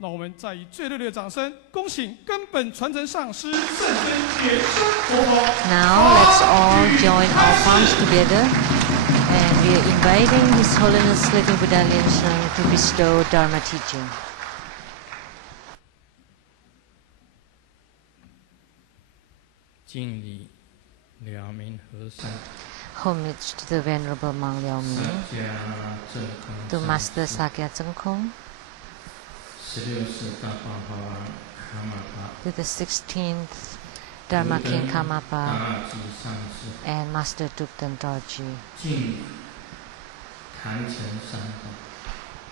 让我们再以最热烈的掌声，恭请根本传承上师圣真莲生活佛。Now let's all join our palms together, and we are inviting His Holiness Living Buddha Lian to bestow Dharma teaching. 敬礼了明和尚。 Homage to the Venerable Monk Liao Ming, to Master Sakya Tseng, to the 16th Dharma King Karmapa, and Master Tukten Dorji.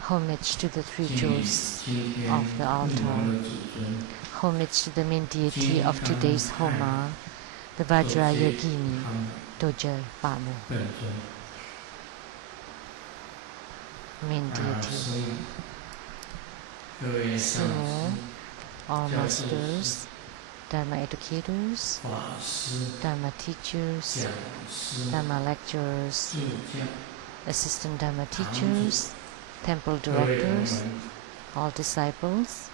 Homage to the three jewels of the altar. Homage to the main deity of today's Homa, the Vajrayana Doja Pamo, main deity. Simu, all masters, Dharma educators, Dharma teachers, Dharma lecturers, assistant Dharma teachers, temple directors, all disciples,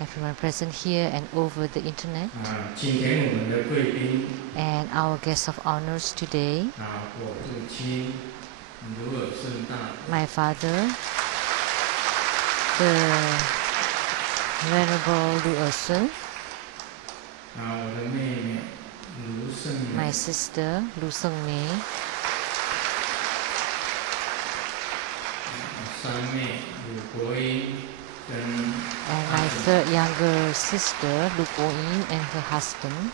everyone present here and over the internet, and our guests of honors today, my father, the Venerable Lu Ersun, my sister Lu Seng-mei, and my third younger sister Lu Guoyin and her husband,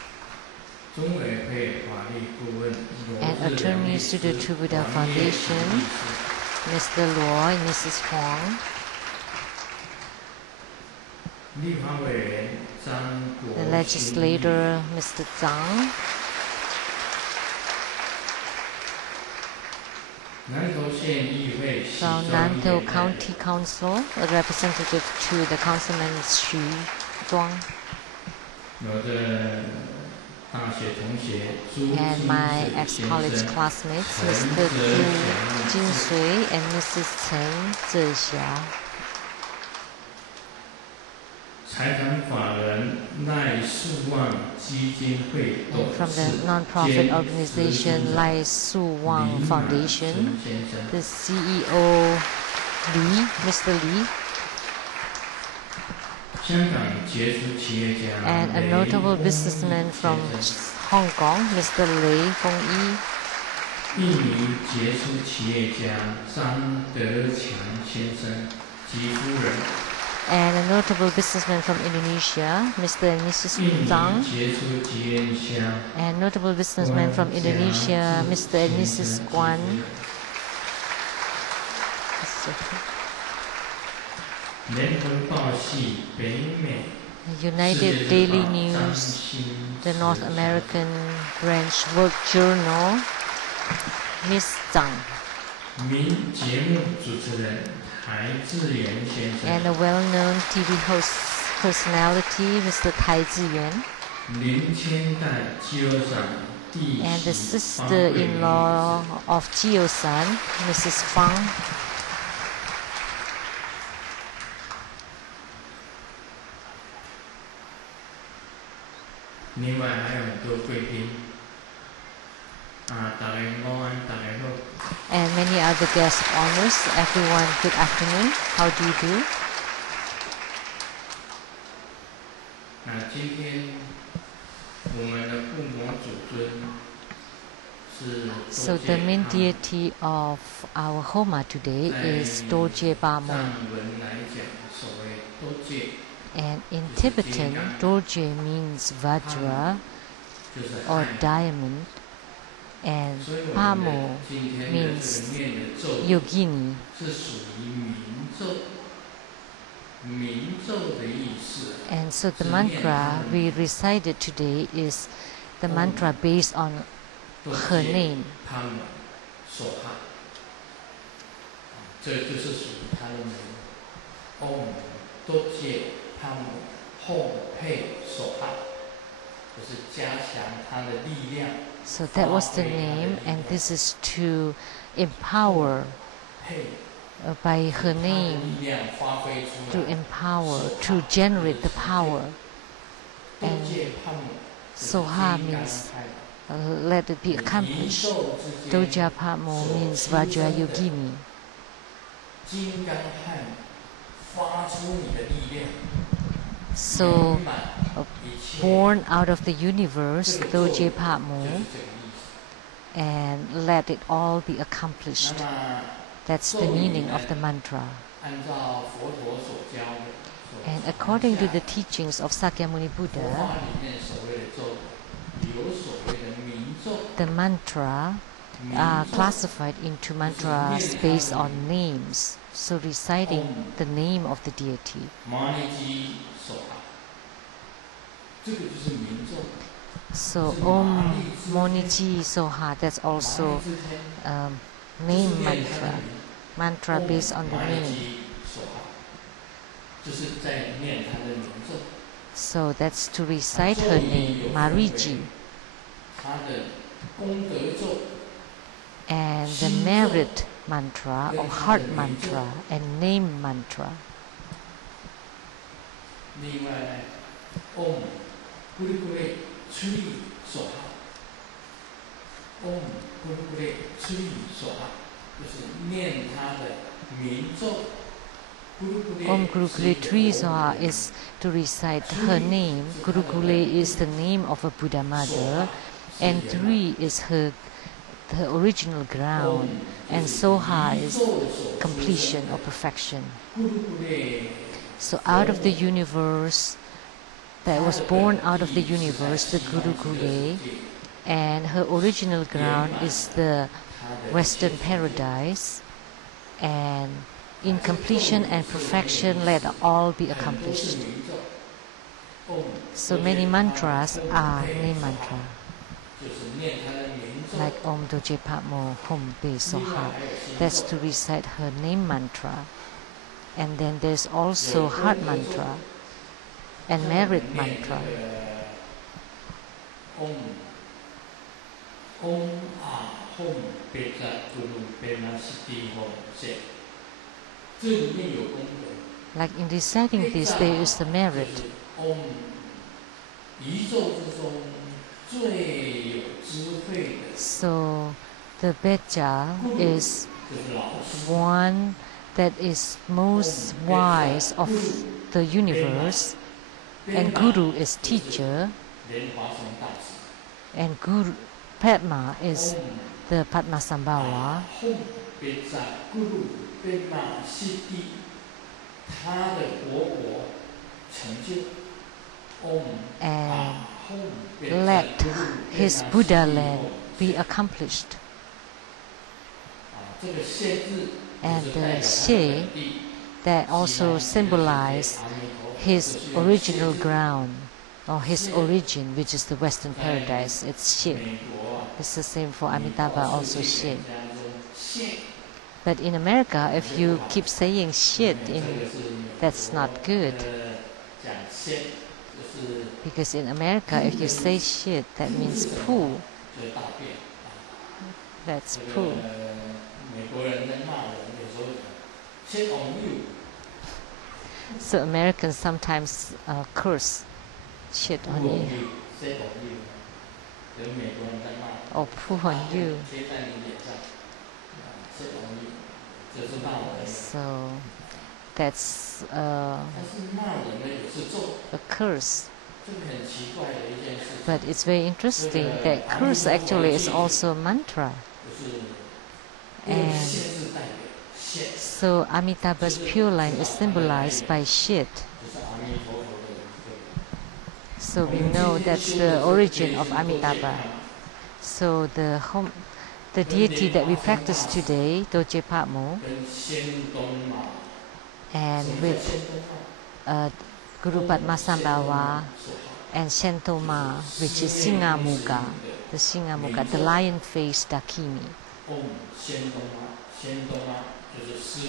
and attorneys to the True Buddha Foundation, Mr. Luo and Mrs. Huang, the legislator, Mr. Tsang, from Nantou County Council, a representative to the councilman Xu Zhuang, and my ex-college classmates, Mr. Zhu Jinsui and Mrs. Chen Zexia. And from the non-profit organization Lai Su Wang Foundation, the CEO Li, Mr. Li, and a notable businessman from Hong Kong, Mr. Lei Gongyi, and a notable businessman from Indonesia, Mr. and Mrs. Tsang, and notable businessman from Indonesia, Mr. and Mrs. Guan, United Daily News, the North American Branch World Journal, Miss Tsang, and a well-known TV host personality, Mr. Tai Ziyuan, and the sister-in-law of Jio-san, Mrs. Fang, and many other guests of honors. Everyone, good afternoon. How do you do? So the main deity of our Homa today is Dorje Bamo. And in Tibetan, Dorje means Vajra or diamond, and Pamo means Yogini. And so the mantra we recited today is the mantra based on her name. So that was the name, and this is to empower by her name to empower, to generate the power. And Soha means let it be accomplished. Doja Pamo means Vajrayogini. So, born out of the universe, Doje Pamo, and let it all be accomplished. That's the meaning of the mantra. And according to the teachings of Sakyamuni Buddha, the mantra are classified into mantras based on names. So reciting the name of the deity. So Om Moniji Soha, that's also name mantra. Mantra based on the name. So that's to recite her name, Mariji. And the merit mantra or heart mantra and name mantra. Om Gurukule Tri Soha is to recite her name. Gurukule is the name of a Buddha mother, and Tri is her original ground, and Soha is completion or perfection. So out of the universe, that was born out of the universe, the Gurukule, and her original ground is the Western paradise, and in completion and perfection let all be accomplished. So many mantras are name mantra, like Om Doje Pamo Hum Be Soha. That's to recite her name mantra. And then there's also heart mantra and merit mantra. Like in reciting this, there is the merit. So the Beja is one that is most wise of the universe, and Guru is teacher, and Guru Padma is the Padmasambhava, and let his Buddha land be accomplished. And the She, that also symbolize his original ground, or his origin, which is the Western paradise. It's She. It's the same for Amitabha, also She. But in America, if you keep saying shit, that's not good. Because in America, if you say shit, that means poo. That's poo. So Americans sometimes curse shit on you, or poo on you. So that's a curse. But it's very interesting that curse actually is also a mantra. And so Amitabha's pure line is symbolized by shit. So we know that's the origin of Amitabha. So the deity that we practice today, Doje Pamo, and with Guru Padmasambhava and Shentoma, which is Singamuga, the lion-faced Dakini.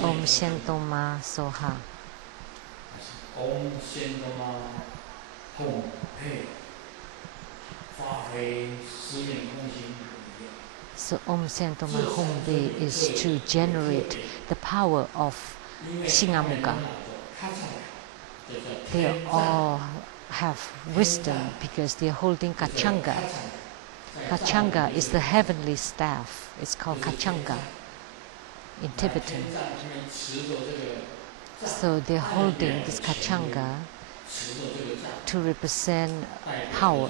Om Shentoma Soha. Om Shentoma Hong Pei. So Om Shentoma Hong Pei is to generate the power of Singamukha. They all have wisdom because they are holding Kachanga. Kachanga is the heavenly staff. It's called Kachanga in Tibetan. So they're holding this Kachanga to represent power.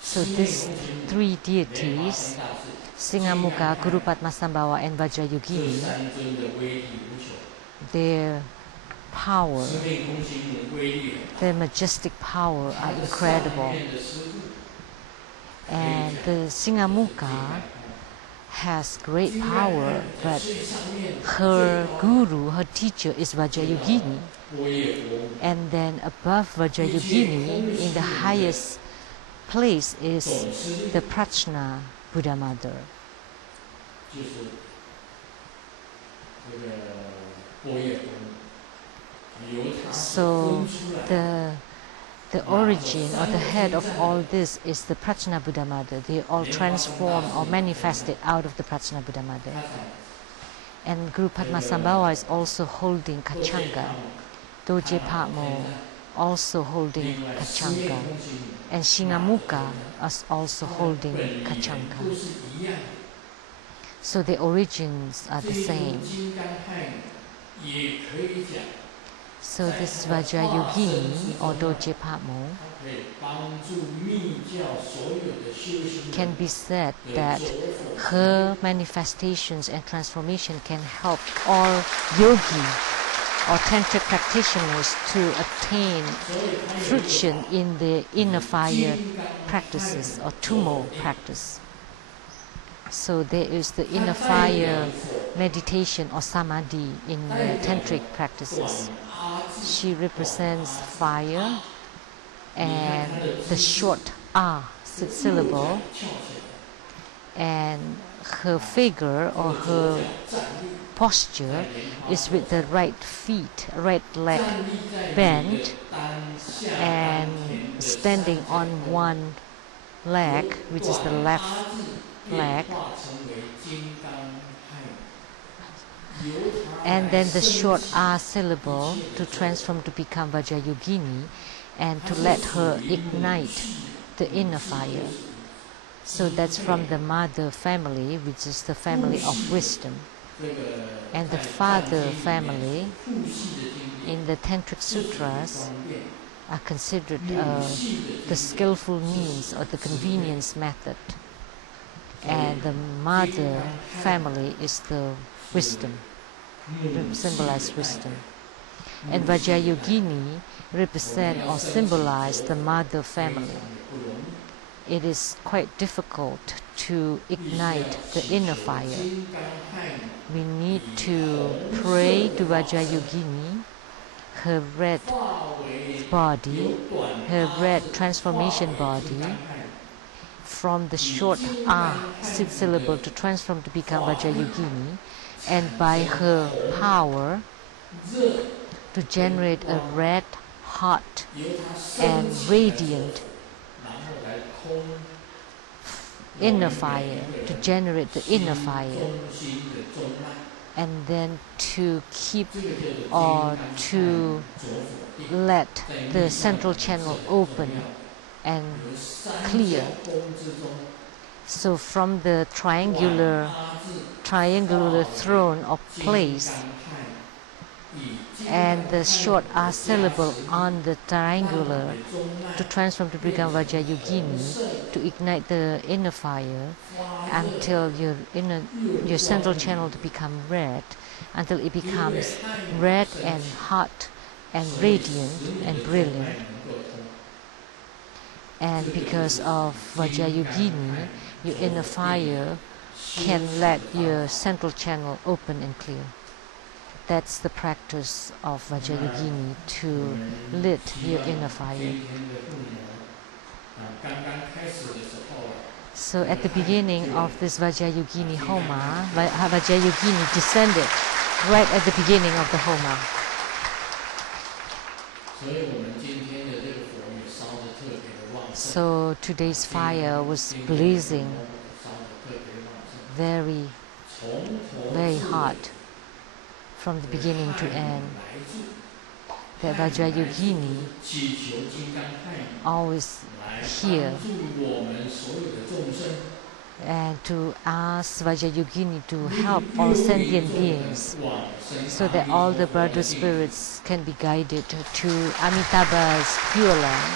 So these three deities, Singamukha, Guru Padmasambhava, and Vajrayogini, their power, their majestic power are incredible. And the Singamukha has great power, but her guru, her teacher is Vajrayogini. And then above Vajrayogini, in the highest place is the Prajna Buddha Mother. So the origin or the head of all this is the Prajna Buddha Mother. They all transformed or manifested out of the Prajna Buddha Mother. And Guru Padmasambhava is also holding Kachanga. Doje Patmo also holding Kachanga. And Singamukha is also holding Kachanga. So the origins are the same. So this Vajrayogini or Doje Patmo can be said that her manifestations and transformation can help all yogi or tantric practitioners to attain fruition in the inner fire practices or tumo practice. So there is the inner fire meditation or samadhi in tantric practices. She represents fire, and the short A, 6 syllable, and her figure or her posture is with the right feet, right leg bent, and standing on one leg, which is the left leg. And then the short A syllable to transform to become Vajrayogini and to let her ignite the inner fire. So that's from the mother family, which is the family of wisdom. And the father family in the Tantric Sutras are considered the skillful means or the convenience method. And the mother family is the wisdom, symbolize wisdom. And Vajrayogini represent or symbolize the mother family. It is quite difficult to ignite the inner fire. We need to pray to Vajrayogini, her red body, her red transformation body, from the short A, 6 syllable, to transform to become Vajrayogini, and by her power to generate a red, hot, and radiant inner fire, to generate the inner fire, and then to keep or to let the central channel open and clear. So from the triangular throne or place, and the short A syllable on the triangular to transform to become Vajrayogini, to ignite the inner fire until your central channel to become red, until it becomes red and hot and radiant and brilliant. And because of Vajrayogini, your inner fire can let your central channel open and clear. That's the practice of Vajrayogini, to lit your inner fire. So at the beginning of this Vajrayogini Homa, Vajrayogini descended right at the beginning of the Homa. So today's fire was blazing very, very hard from the beginning to end. That Vajrayogini always here and to ask Vajrayogini to help all sentient beings so that all the brother spirits can be guided to Amitabha's Pure Land.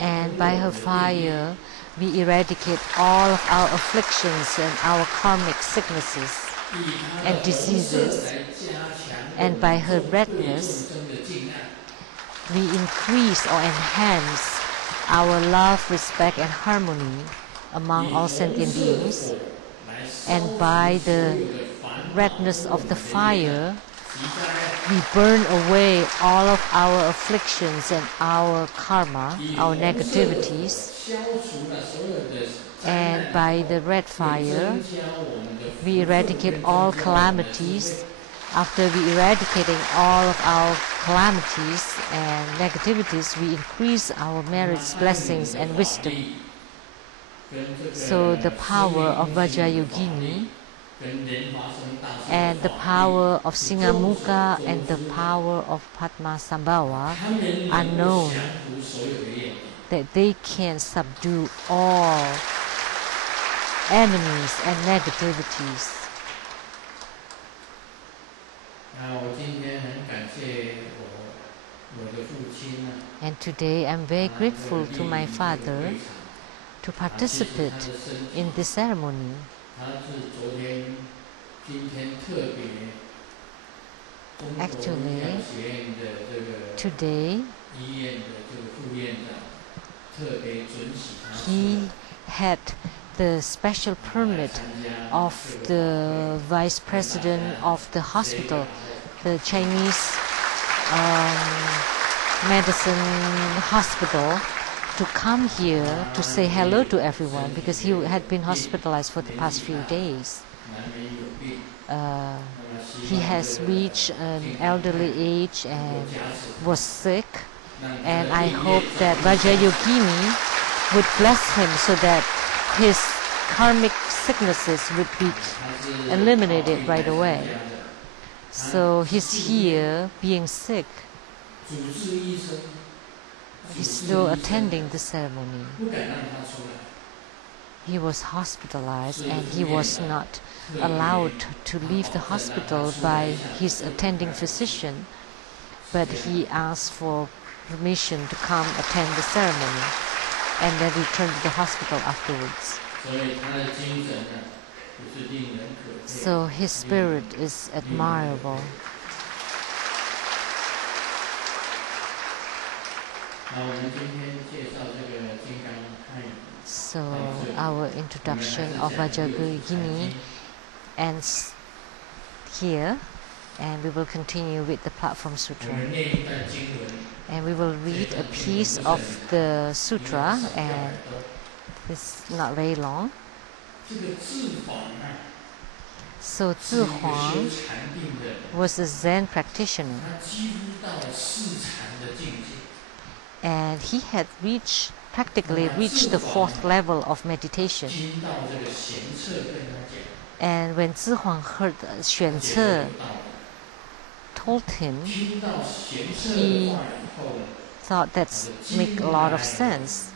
And by her fire, we eradicate all of our afflictions and our karmic sicknesses and diseases. And by her brightness, we increase or enhance our love, respect, and harmony among all sentient beings. And by the redness of the fire, we burn away all of our afflictions and our karma, our negativities. And by the red fire, we eradicate all calamities. After we eradicating all of our calamities and negativities, we increase our merits, blessings, and wisdom. So the power of Vajrayogini and the power of Singamukha and the power of Padmasambhava are known that they can subdue all enemies and negativities. And today I'm very grateful to my father to participate in this ceremony. Actually, today he had the special permit of the vice president of the hospital, the Chinese medicine hospital, to come here to say hello to everyone because he had been hospitalized for the past few days. He has reached an elderly age and was sick, and I hope that Vajrayogini would bless him so that his karmic sicknesses would be eliminated right away. So he's here being sick. He's still attending the ceremony. He was hospitalized and he was not allowed to leave the hospital by his attending physician, but he asked for permission to come attend the ceremony and then return to the hospital afterwards. So his spirit is admirable. So our introduction of Vajrayogini ends here, and we will continue with the Platform Sutra. And we will read a piece of the sutra, and it's not very long. So Zi Huang was a Zen practitioner, and he had practically reached the 4th level of meditation. And when Zi Huang heard Xuance told him, he thought that make a lot of sense.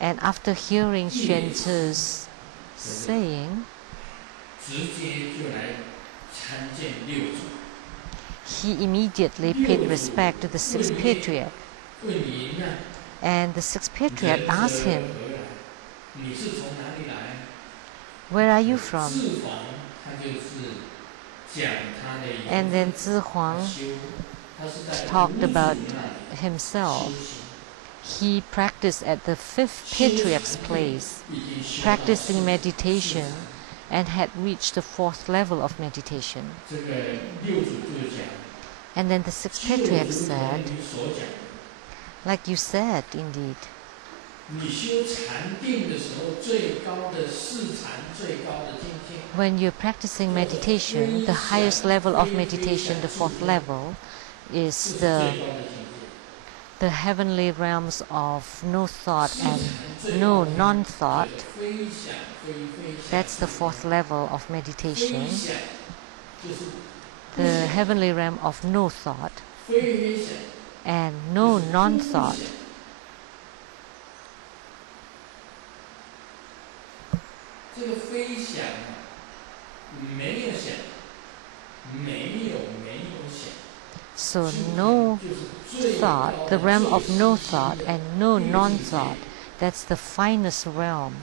And after hearing Xuance's saying, he immediately paid respect to the 6th Patriarch. And the 6th Patriarch asked him, "Where are you from?" And then Zi Huang talked about himself. He practiced at the 5th Patriarch's place, practicing meditation, and had reached the 4th level of meditation. And then the 6th Patriarch said, "Like you said, indeed. When you're practicing meditation, the highest level of meditation, the 4th level, is the the heavenly realms of no thought and no non-thought, that's the fourth level of meditation. The heavenly realm of no thought and no non-thought. So no thought, the realm of no thought and no non-thought, that's the finest realm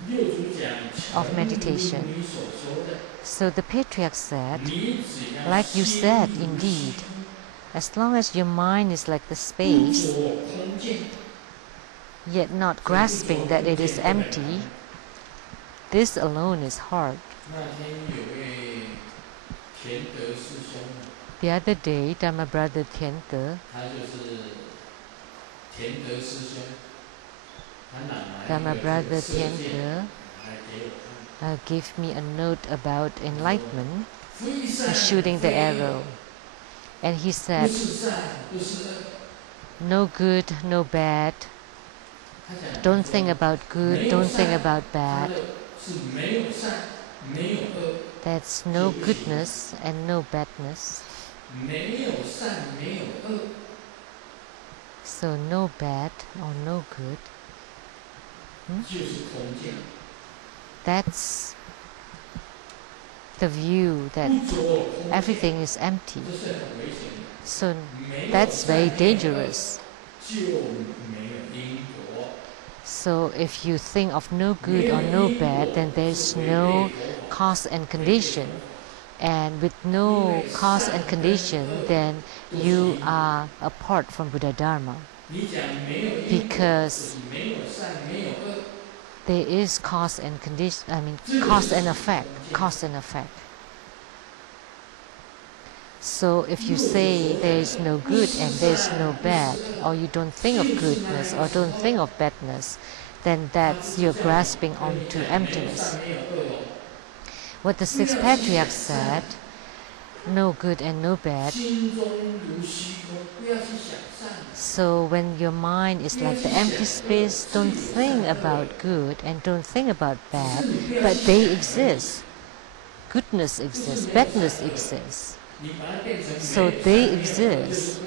of meditation. So the Patriarch said, like you said, indeed, as long as your mind is like the space, yet not grasping that it is empty, this alone is hard. The other day, Dharma brother Tiante, gave me a note about enlightenment, shooting the arrow. And he said, no good, no bad. Don't think about good, don't think about bad. That's no goodness and no badness. So no bad or no good. That's the view that everything is empty. So that's very dangerous. So if you think of no good or no bad, then there's no cause and condition. And with no cause and condition, then you are apart from Buddha Dharma. Because there is cause and condition, cause and effect. So if you say there is no good and there is no bad, or you don't think of goodness or don't think of badness, then that's you're grasping onto emptiness. What the sixth Patriarch said, no good and no bad. So when your mind is like the empty space, don't think about good and don't think about bad, but they exist. Goodness exists, badness exists. So they exist,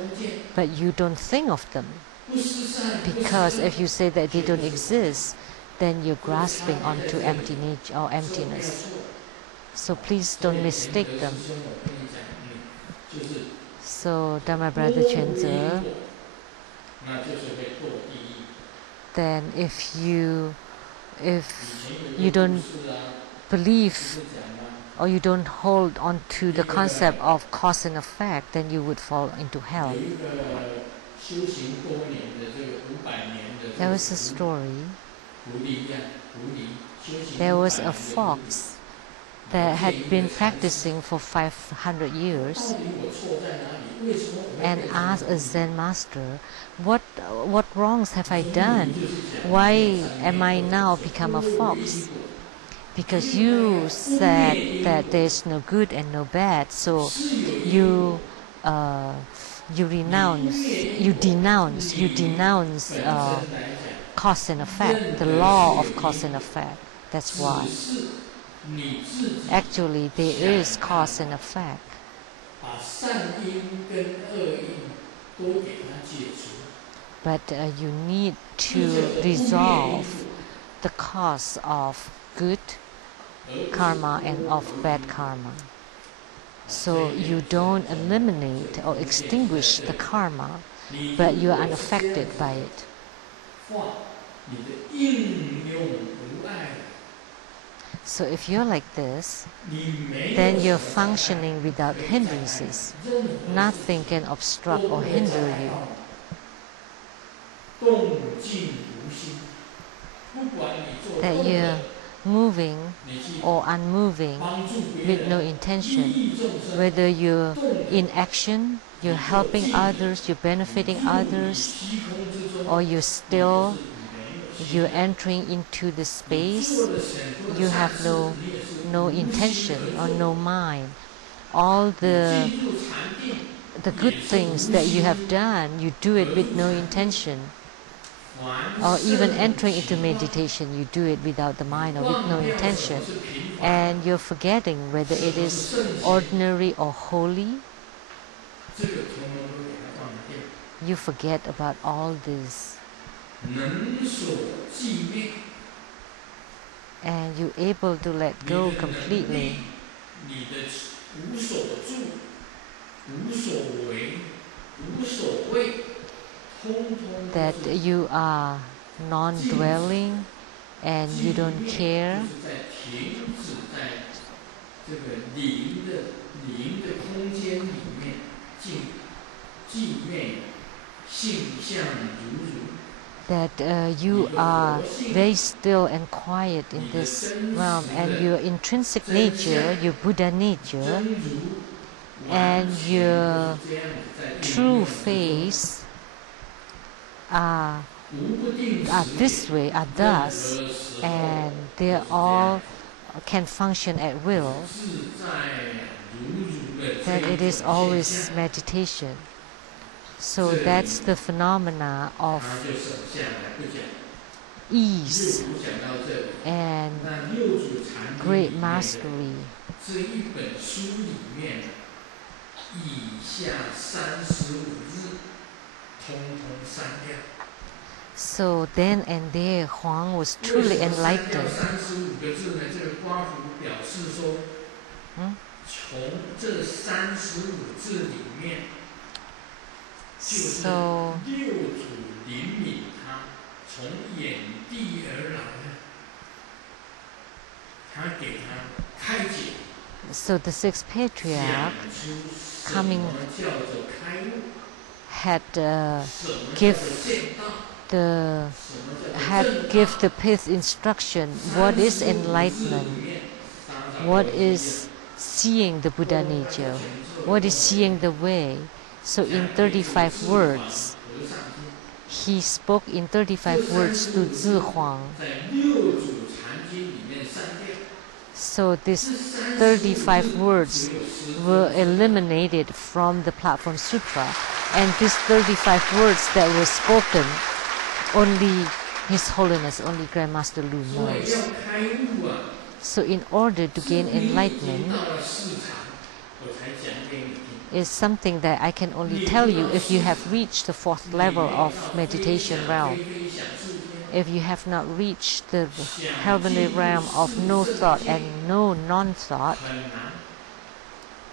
but you don't think of them. Because if you say that they don't exist, then you're grasping onto empty nature or emptiness. So please don't mistake them. So Dharma brother Chuanze, then if you don't believe or you don't hold on to the concept of cause and effect, then you would fall into hell. There was a story. There was a fox that had been practicing for 500 years and asked a Zen master, what wrongs have I done? Why am I now become a fox? Because you said that there's no good and no bad, so you denounce cause and effect, the law of cause and effect. That's why. Actually, there is cause and effect. But you need to resolve the cause of good karma and of bad karma. So you don't eliminate or extinguish the karma, but you are unaffected by it. So if you're like this, then you're functioning without hindrances. Nothing can obstruct or hinder you. That you're moving or unmoving with no intention. Whether you're in action, you're helping others, you're benefiting others, or you're still, you're entering into the space, you have no intention or no mind. All the the good things that you have done, you do it with no intention. Or even entering into meditation, you do it without the mind or with no intention. And you're forgetting whether it is ordinary or holy. You forget about all this. And you're able to let go completely. That you are non-dwelling and you don't care. That you are very still and quiet in this realm, and your intrinsic nature, your Buddha nature, and your true face are this way, are thus, and they all can function at will. That it is always meditation. So that's the phenomena of ease and great mastery. So then and there, Huang was truly enlightened. So the sixth patriarch coming had give the fifth instruction. What is enlightenment? What is seeing the Buddha nature? What is seeing the way? So in 35 words, he spoke in 35 words to Zi Huang. So these 35 words were eliminated from the Platform Sutra, and these 35 words that were spoken, only His Holiness, only Grandmaster Lu knows. So in order to gain enlightenment, is something that I can only tell you if you have reached the fourth level of meditation realm. If you have not reached the heavenly realm of no thought and no non-thought,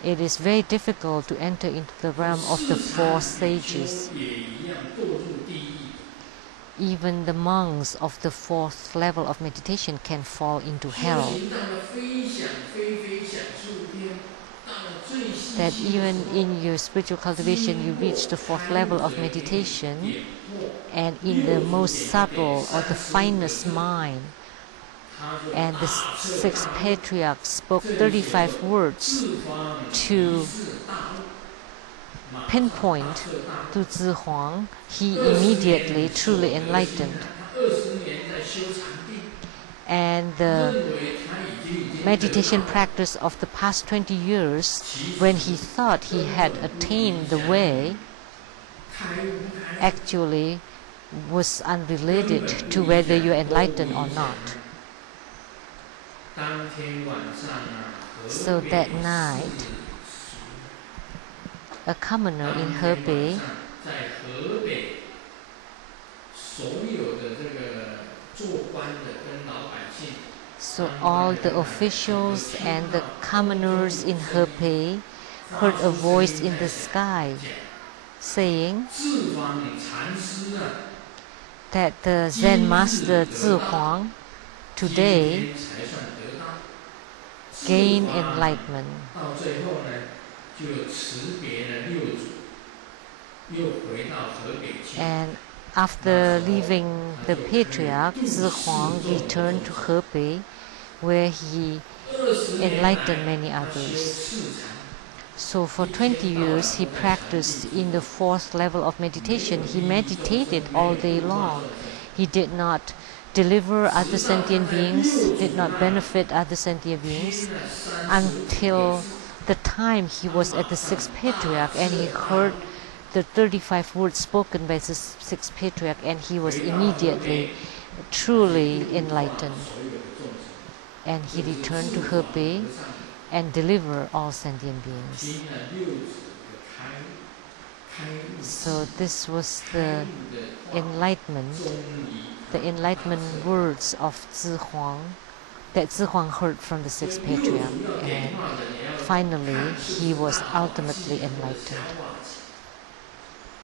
it is very difficult to enter into the realm of the four sages. Even the monks of the fourth level of meditation can fall into hell. That even in your spiritual cultivation, you reach the fourth level of meditation, and in the most subtle or the finest mind, and the sixth patriarch spoke 35 words to pinpoint to Zi Huang, he immediately truly enlightened. And the meditation practice of the past 20 years, when he thought he had attained the way, actually was unrelated to whether you're enlightened or not. So that night, a commoner in Hebei, so all the officials and the commoners in Hebei heard a voice in the sky saying that the Zen master Zi Huang today gained enlightenment. And after leaving the patriarch, Zi Huang returned to Hebei, where he enlightened many others. So for 20 years, he practiced in the fourth level of meditation. He meditated all day long. He did not deliver other sentient beings, did not benefit other sentient beings, until the time he was at the sixth patriarch and he heard the 35 words spoken by the sixth patriarch, and he was immediately truly enlightened. And he returned to Hebei and delivered all sentient beings. So this was the enlightenment words of Zi Huang that Zi Huang heard from the sixth patriarch, and finally he was ultimately enlightened.